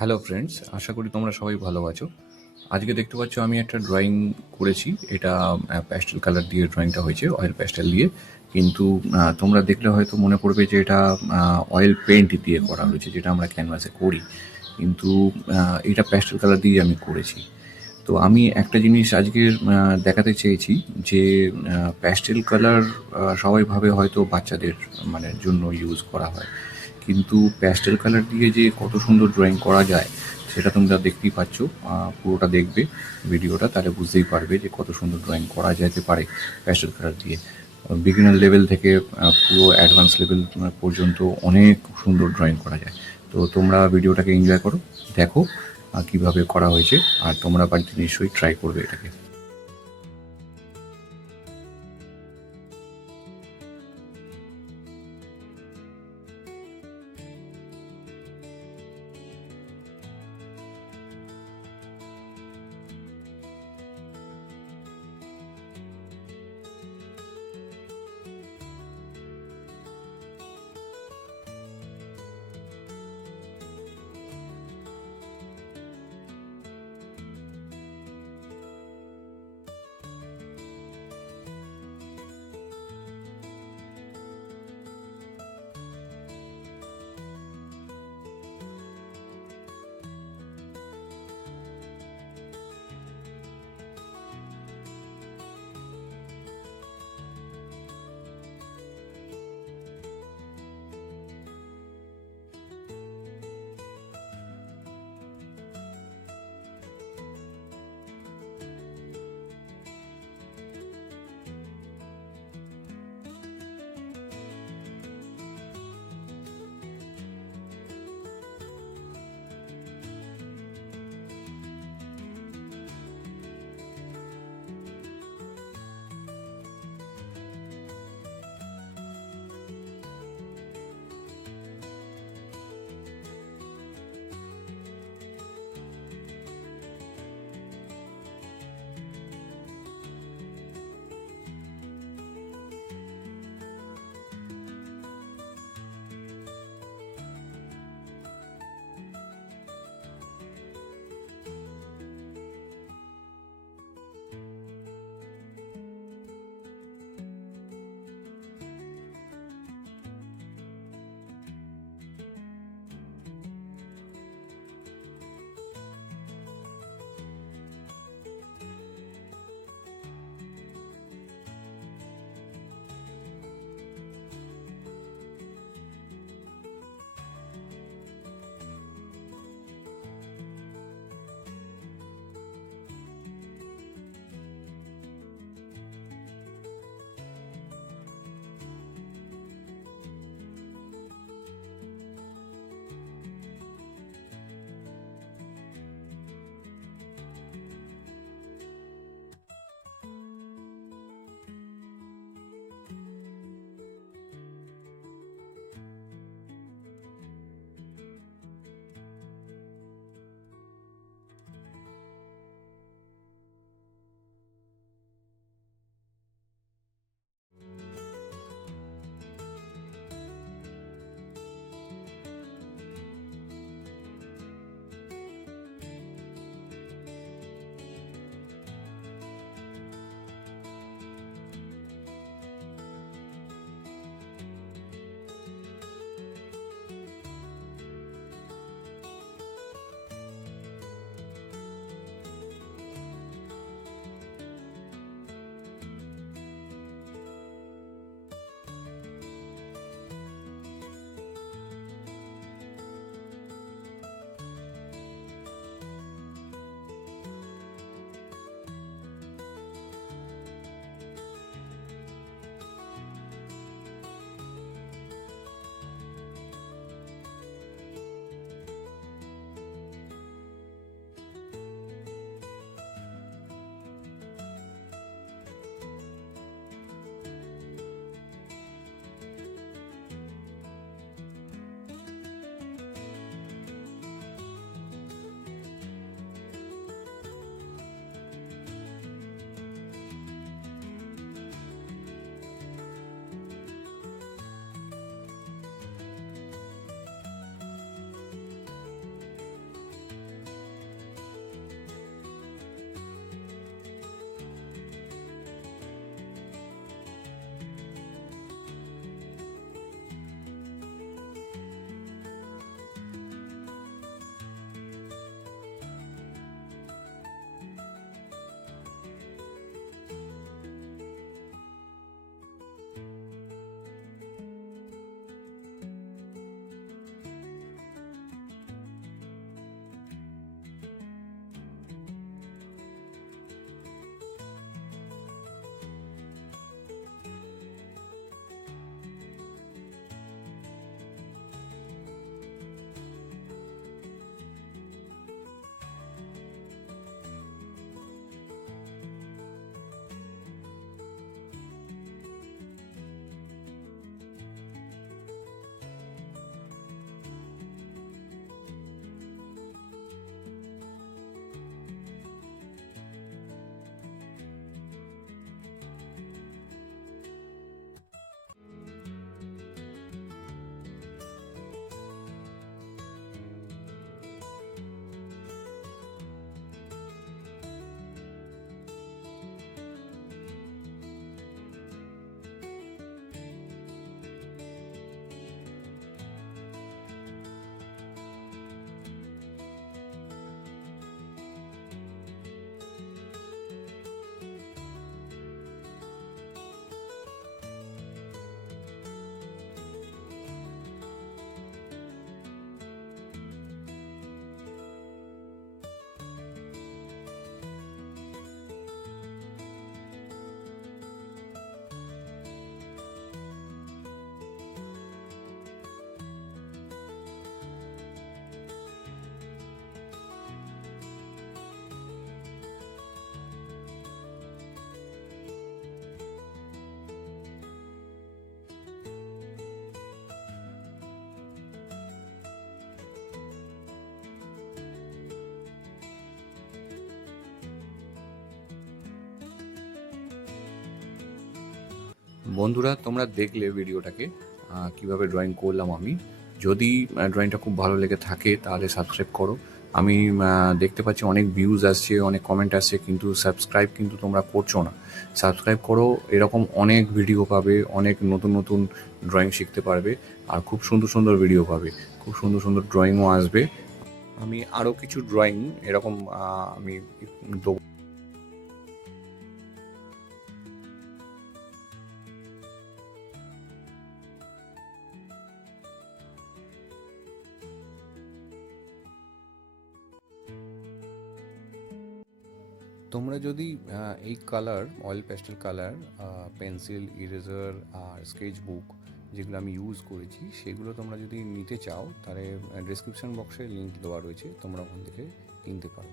Hello friends, আশা করি তোমরা সবাই ভালো আছো। আজকে দেখতে পাচ্ছ আমি একটা ড্রয়িং করেছি। এটা প্যাস্টেল কালার দিয়ে ড্রয়িংটা হয়েছে, অয়েল প্যাস্টেল দিয়ে। কিন্তু তোমরা দেখলে হয়তো মনে পড়বে যে এটা অয়েল পেন্ট দিয়ে করা হয়েছে, যেটা আমরা ক্যানভাসে করি। কিন্তু এটা প্যাস্টেল কালার দিয়ে আমি করেছি। তো আমি একটা জিনিস আজকে দেখাতে চেয়েছি যে প্যাস্টেল কালার সবাই ভাবে হয়তো বাচ্চাদের মানে জন্য ইউজ করা হয়, কিন্তু প্যাস্টেল কালার দিয়ে যে কত সুন্দর ড্রয়িং করা যায় সেটা তোমরা দেখতেই পাচ্ছ। পুরোটা দেখবে ভিডিওটা, তাহলে বুঝতেই পারবে যে কত সুন্দর ড্রয়িং করা যেতে পারে প্যাস্টেল কালার দিয়ে। বিগিনার লেভেল থেকে পুরো অ্যাডভান্স লেভেল পর্যন্ত অনেক সুন্দর ড্রয়িং করা যায়। তো তোমরা ভিডিওটাকে এনজয় করো, দেখো কীভাবে করা হয়েছে, আর তোমরা বাড়িতে নিশ্চয়ই ট্রাই করবে এটাকে। বন্ধুরা, তোমরা দেখলে ভিডিওটাকে কিভাবে ড্রয়িং করলাম আমি। যদি ড্রয়িংটা খুব ভালো লেগে থাকে তাহলে সাবস্ক্রাইব করো। আমি দেখতে পাচ্ছি অনেক ভিউজ আসছে, অনেক কমেন্ট আসছে, কিন্তু সাবস্ক্রাইব কিন্তু তোমরা করছো না। সাবস্ক্রাইব করো, এরকম অনেক ভিডিও পাবে, অনেক নতুন নতুন ড্রয়িং শিখতে পারবে, আর খুব সুন্দর সুন্দর ভিডিও পাবে, খুব সুন্দর সুন্দর ড্রয়িংও আসবে। আমি আরও কিছু ড্রয়িং এরকম আমি দেবো। তোমরা যদি এই colour, oil pastel colour, pencil, eraser আর স্কেচ বুক যেগুলো আমি ইউজ করেছি, সেগুলো তোমরা যদি নিতে চাও তাহলে ডেসক্রিপশন বক্সে লিঙ্ক দেওয়া রয়েছে, তোমরা ওখান থেকে কিনতে পারো।